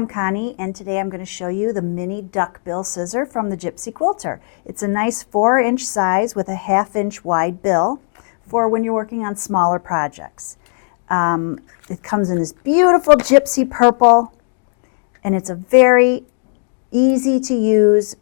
I'm Connie, and today I'm going to show you the mini duckbill scissor from the Gypsy Quilter. It's a nice 4-inch size with a 1/2 inch wide bill for when you're working on smaller projects. It comes in this beautiful gypsy purple, and it's a very easy to use,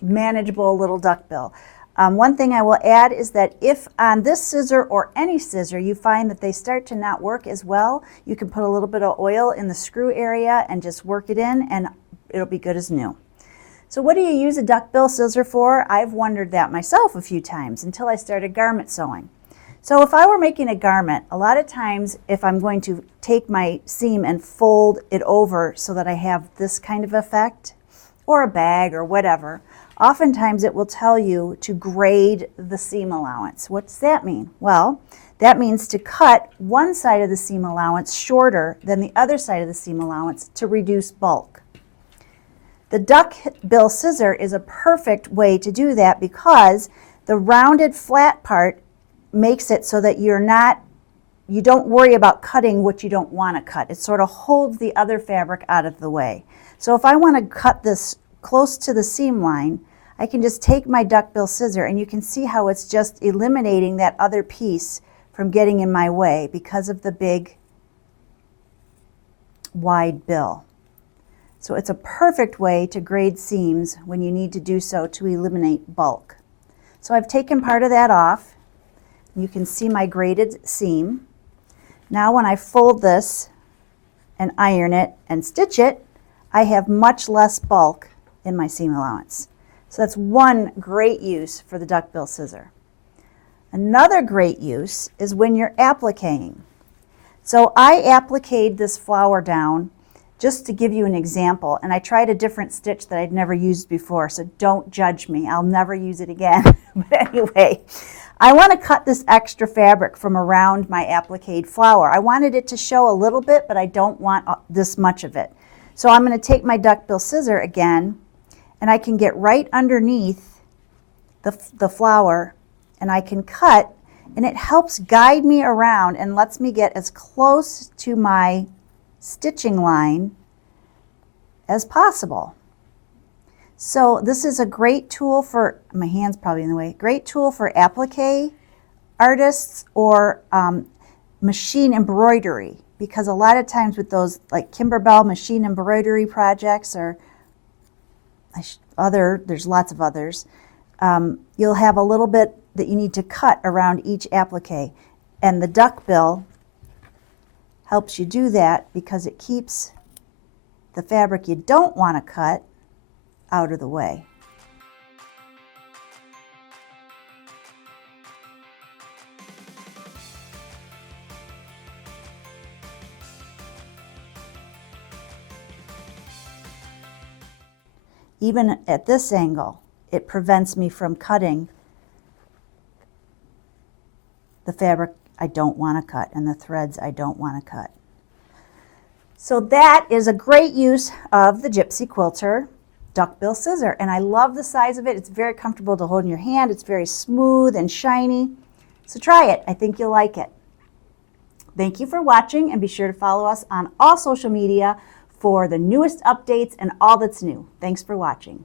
manageable little duckbill. One thing I will add is that if on this scissor or any scissor you find that they start to not work as well, you can put a little bit of oil in the screw area and just work it in, and it'll be good as new. So what do you use a duckbill scissor for? I've wondered that myself a few times until I started garment sewing. So if I were making a garment, a lot of times if I'm going to take my seam and fold it over so that I have this kind of effect, or a bag or whatever, oftentimes it will tell you to grade the seam allowance. What's that mean? Well, that means to cut one side of the seam allowance shorter than the other side of the seam allowance to reduce bulk. The duckbill scissor is a perfect way to do that because the rounded flat part makes it so that you don't worry about cutting what you don't want to cut. It sort of holds the other fabric out of the way. So if I want to cut this close to the seam line, I can just take my duckbill scissor, and you can see how it's just eliminating that other piece from getting in my way because of the big wide bill. So it's a perfect way to grade seams when you need to do so to eliminate bulk. So I've taken part of that off. You can see my graded seam. Now when I fold this and iron it and stitch it, I have much less bulk in my seam allowance. So that's one great use for the duckbill scissor. Another great use is when you're appliquing. So I appliqued this flower down just to give you an example, and I tried a different stitch that I'd never used before, so don't judge me. I'll never use it again. But anyway, I want to cut this extra fabric from around my appliqued flower. I wanted it to show a little bit, but I don't want this much of it. So I'm going to take my duckbill scissor again, and I can get right underneath the flower, and I can cut, and it helps guide me around and lets me get as close to my stitching line as possible. So this is a great tool for, my hand's probably in the way, great tool for applique artists or machine embroidery, because a lot of times with those like Kimberbell machine embroidery projects or there's lots of others, you'll have a little bit that you need to cut around each applique, and the duckbill helps you do that because it keeps the fabric you don't want to cut out of the way. Even at this angle, it prevents me from cutting the fabric I don't want to cut and the threads I don't want to cut. So that is a great use of the Gypsy Quilter duckbill scissor, and I love the size of it. It's very comfortable to hold in your hand. It's very smooth and shiny. So try it. I think you'll like it. Thank you for watching, and be sure to follow us on all social media for the newest updates and all that's new. Thanks for watching.